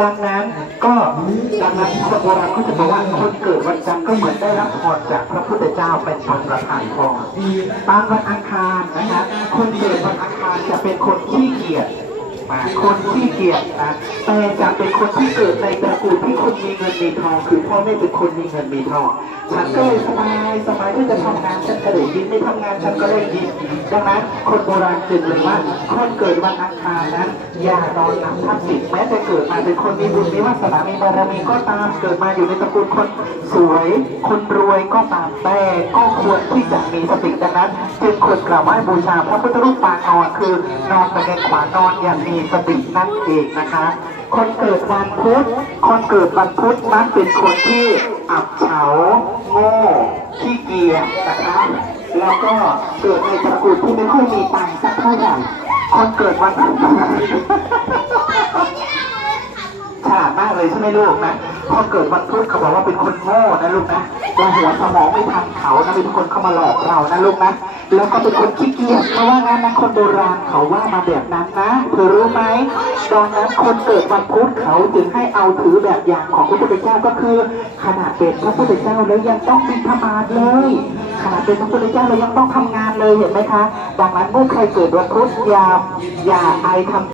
ดังนั้นก็ดังนั้นคนโบราณก็จะบอกว่าคนเกิดวันจันทร์ก็เหมือนได้รับพรจากพระพุทธเจ้าเป็นคนประทานพรตามวันอังคารนะคะคนเกิดวันอังคารจะเป็นคนขี้เกียจคนที่เกียจนะแต่จะเป็นคนที่เกิดในตระกูลที่คนมีเงิน มีทองคือพ่อแม่เป็นคนมีเงินมีทองฉันก็เลยสบายสบายที่จะทำงานฉันก็ได้ยินไม่ทำงานฉันก็ได้ยินดังนั้นคนโบราณจึงเลยว่าคนเกิดวันอังคารนั้น อย่านอนหลับทับสติแม้จะเกิดมาเป็นคนมีบุญมีวาสนามีบารมีก็ตามเกิดมาอยู่ในตระกูลคนสวย คนรวยก็ตามแต่ก็ควรที่จะมีสติดังนั้นจึงควรกราบไหว้บูชาพระพุทธรูปปางนอนคือนอนตะแคงขวานอนอย่างมีสตินั่นเองนะคะ คนเกิดวันพุธ คนเกิดวันพุธนั้นเป็นคนที่อับเฉา โง่ขี้เกียจนะคะแล้วก็เกิดในตระกูลที่ไม่ค่อยมีตังค์สักเท่าไหร่คนเกิดวันพุธฉลาดมากเลยใช่ไหมลูกนะ พอเกิดวันพุธเขาบอกว่าเป็นคนโง่นะลูกนะเราหัวสมองไม่ทันเขานะเป็นคนเข้ามาหลอกเรานะลูกนะแล้วก็เป็นคนขี้เกียจเพราะว่างั้นนะคนโบราณเขาว่ามาแบบนั้นนะเธอรู้ไหมดังนั้นคนเกิดวันพุธเขาจึงให้เอาถือแบบอย่างของพระพุทธเจ้าก็คือขนาดเป็นพระพุทธเจ้าแล้วยังต้องบิณฑบาตเลยขนาดเป็นพระพุทธเจ้าเรายังต้องทำงานเลยเห็นไหมคะ ดังนั้นเมื่อใครเกิดวันพุธอย่าอย่าไอายทำ